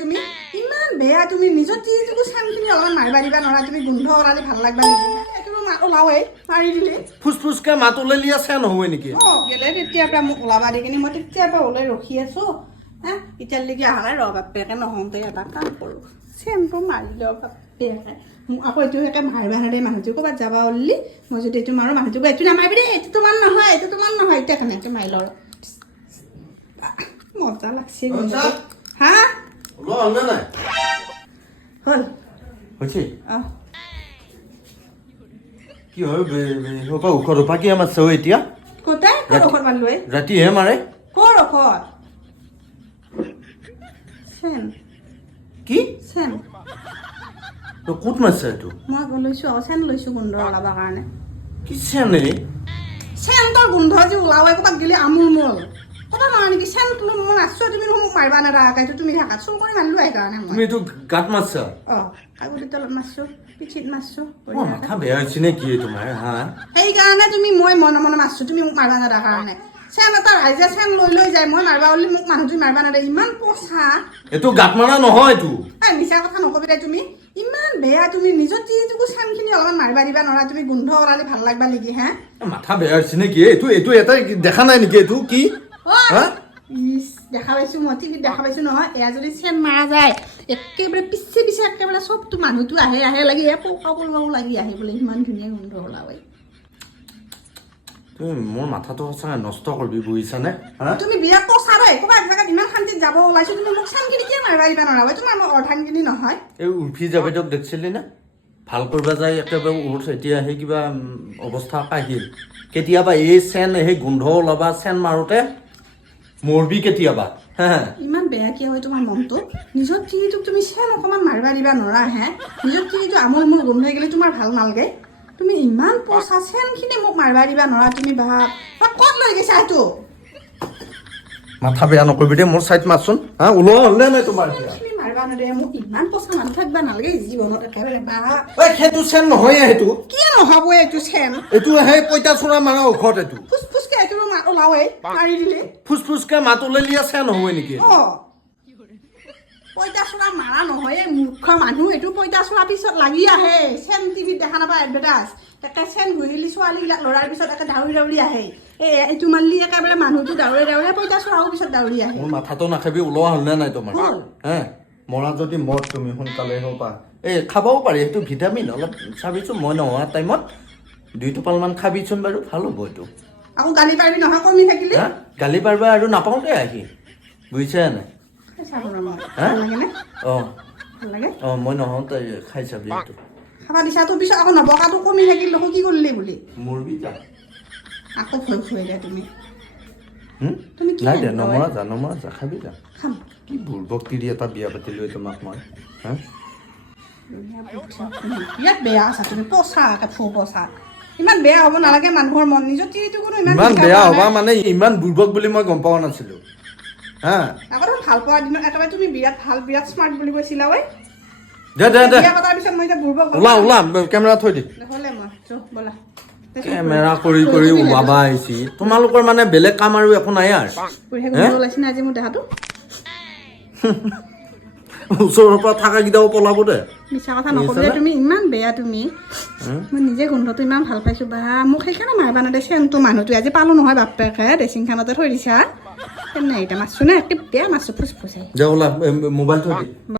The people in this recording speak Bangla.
তুমি ইমান বেয়া তুমি নিজৰ যিটো চামখিনি অলপমান মাৰিবা দিবা নোৱাৰা তুমি গোন্ধ ওলালে ভালো লাগবা নেকি? ওলাওৱে মাৰি দিলে। ফুচ ফুচকে মাত ওলালি আছে নহয় নেকি? অঁ গেলে তেতিয়াৰ পৰা মোক ওলাবা দি কিনে মই তেতিয়াৰ পৰা ওলাই ৰখি আছোঁ। হা এতিয়ালৈকে অহা নাই ৰ বাপেকে নহওঁতে এটা কাম কৰোঁ। চেম্পু মাৰি লওঁ বাপেকে। আকৌ এইটো একে মাৰিবা নোৱাৰে মানুহটো ক'ৰবাত যাবা ওললি মই যদি এইটো মাৰোঁ মানুহটো এইটো নামাৰিবি দেই এইটো তোমাৰ নহয় এইটো তোমাৰ নহয়। এতিয়া কেনেকৈ মাৰি লওঁ। মজা লাগছে হ'ল অঁ কি হয় কি আমাৰ এতিয়া মাৰিলোঁ ৰাতিহে মাৰে ক'ৰ চেন কি চেন তই ক'ত মাৰিছে এইটো মই লৈছোঁ চেন লৈছোঁ গোন্ধ ওলাবৰ কাৰণে কি চেনে চেণ্টৰ গোন্ধ যে ওলাব ক'ৰবাত গেলি আমোল মূল নাচছোঁ তুমি মই। গাত তলত মাথা বেয়া নে কি তুমি মনে মনে মাৰছোঁ তুমি মোক চেন এটা ৰাইজে চেন লৈ লৈ যায় মই মাৰিবা বুলি মোক মানুহটো মাৰিবা নাৰে ইমান পচা। এইটো গাত মাৰা নহয় এইটো। এই মিছা কথা নকবি দে তুমি। ইমান বেয়া তুমি নিজৰ যিটো চেনখিনি অলপমান মাৰিবা দিবা নোৱাৰা তুমি গোন্ধ ওলালে ভালো লাগবা নেকি হে? মাথা বেয়া হৈছে নেকি? এইটো এইটো এটা দেখা নাই নেকি এইটো? কি? দেখা পাইছোঁ মই টিভিত দেখা পাইছোঁ নহয় এয়া যদি চেন মাৰা যায় একেবাৰে পিছে পিছে একেবাৰে চবটো মানুহটো আহে আহে লাগি এয়া পৌকা পৌকাও লাগি আহে বোলে ইমান ধুনীয়া গোন্ধ ওলাবই তুমি মোৰ মাথাটো সঁচাকৈ নষ্ট কৰিবি বুজিছানে? তুমি বিৰাট পচা দেই ক'ৰবাত জেগাত ইমান শান্তিত যাব ওলাইছো তুমি মোক চেনখিনি কিয় মাৰিবা দিবা নোৱাৰা? তোমাৰ মোৰ অৰ্ধানখিনি নহয়। এই উৰ্ফি জাবেদক দেখিছিলি নে? ভাল কৰিব যায় একেবাৰে উঠ এতিয়া সেই কিবা অৱস্থা আহিল কেতিয়াবা এই চেন সেই গোন্ধ ওলাবা চেন মাৰোঁতে মৰবি কেতিয়াবা? ইমান বেয়া কিয় হয় তোমাৰ মনটো? নিজৰ তিৰিটোক তুমি চেন অকণমান মাৰিবা দিবা নোৱাৰা হে? নিজৰ তিৰিটো আমোল মূল গোন্ধ হৈ গ'লে তোমাৰ ভালো নালাগে। তুমি ইমান পচা চেনখিনি মোক মাৰিবা দিবা নোৱাৰা তুমি বা ক'ত লৈ গৈছা সেইটো? মাথা বেয়া নকৰিবি দেই মোৰ চাইড মাৰচোন হা ওলোৱা হ'লনে নাই তোমাৰ তুমি মাৰিবা নোৱাৰে মোক ইমান পচা মানুহ থাকিবা নালাগে জীৱনত একেবাৰে বা সেইটো চেন নহয়ে সেইটো। কিয় নহ'ব এইটো চেন? এইটো সেই পঁইতাচোৰা মাৰা ঔষধ এইটো। এইটো ওলাওৱেই মাৰি দিলে। ফুচ ফুচকে মাত ওলালি আছে নহয় নেকি? অঁ। পঁইতাচোৰা মাৰা নহয় এই মূৰ্খ মানুহ। এইটো পঁইতাচোৰা পিছত লাগি আহে। চেন টিভিত দেখা নাপায় এডভাৰটাইজ একে চেন ঘূৰিলি ছোৱালীবিলাক ল'ৰাৰ পিছত একে দাউৰি দাউৰি আহে। এই এইটো মাৰিলি একেবাৰে মানুহটো দাউৰে দাউৰে পঁইতাচোৰাও পিছত দাউৰি আহে। মোৰ মাথাটো নাখাবি ওলোৱা হ'লনে নাই তোমাৰ? হ'ল। হে? মৰা যদি মদ তুমি সোনকালে হ'ব। পা এই খাবও পাৰি সেইটো ভিটামিন। অলপ চাবিচোন মই নোহোৱা টাইমত দুই টোপালমান খাবিচোন বাৰু ভালো হ'ব এইটো। আকৌ গালি পাৰিবি নহয় কমি থাকিলে? গালি পাৰিবা আৰু নাপাওঁ দে আহি। বুজিছা নাই? ভালো অঁ। লাগে? অঁ মই নহওঁ তই খাই চাবি এইটো। খাবা দিছা তোৰ পিছত আকৌ নবকাটো কমি থাকিল দেখোন কি কৰিলি বুলি? মৰবি যা আকৌ ভয় খুৱাই দিয়া তুমি। তুমি কি নাই নমৰা যা নমৰা যা খাবি যা। খাম। কি বুৰ্বক তিৰি এটা বিয়া পাতিলৈ তোমাক মই হা? বিৰাট বেয়া আছা তুমি পচা একে পচা। ইমান বেয়া হ'ব নালাগে মানুহৰ মন। নিজৰ তিৰিটো কোনো ইমান ইমান বেয়া হ'বা মানে ইমান বুৰ্বক বুলি মই গম পোৱা নাছিলোঁ। হা? আগতে ভালো পোৱা দিনত একেবাৰে তুমি বিৰাট ভালো বিৰাট স্মাৰ্ট বুলি কৈছিলা ঐ। দে দে দে। ওলা ওলা কেমেৰা থৈ দি। কেমেৰা কৰি কৰি ওলাবা আহিছি। তোমালোকৰ মানে বেলেগ কাম আৰু একো নাই আৰু আজি মোৰ দেহাটো? ওচৰৰ পৰা থাকাকেইটাও পলাব দে। মিছা কথা নক'লে তুমি ইমান বেয়া তুমি। মই নিজে গোন্ধটো ইমান ভালো পাইছোঁ বা মোক সেইকাৰণে মাৰিব নাদে চেনটো মানুহটো। আজি পালোঁ নহয় বাপেকে ড্ৰেছিংখানতে থৈ দিছা। কেনে এতিয়া মাছো নে একে বেয়া মাছো ফুচফুচাই মোবাইল থৈ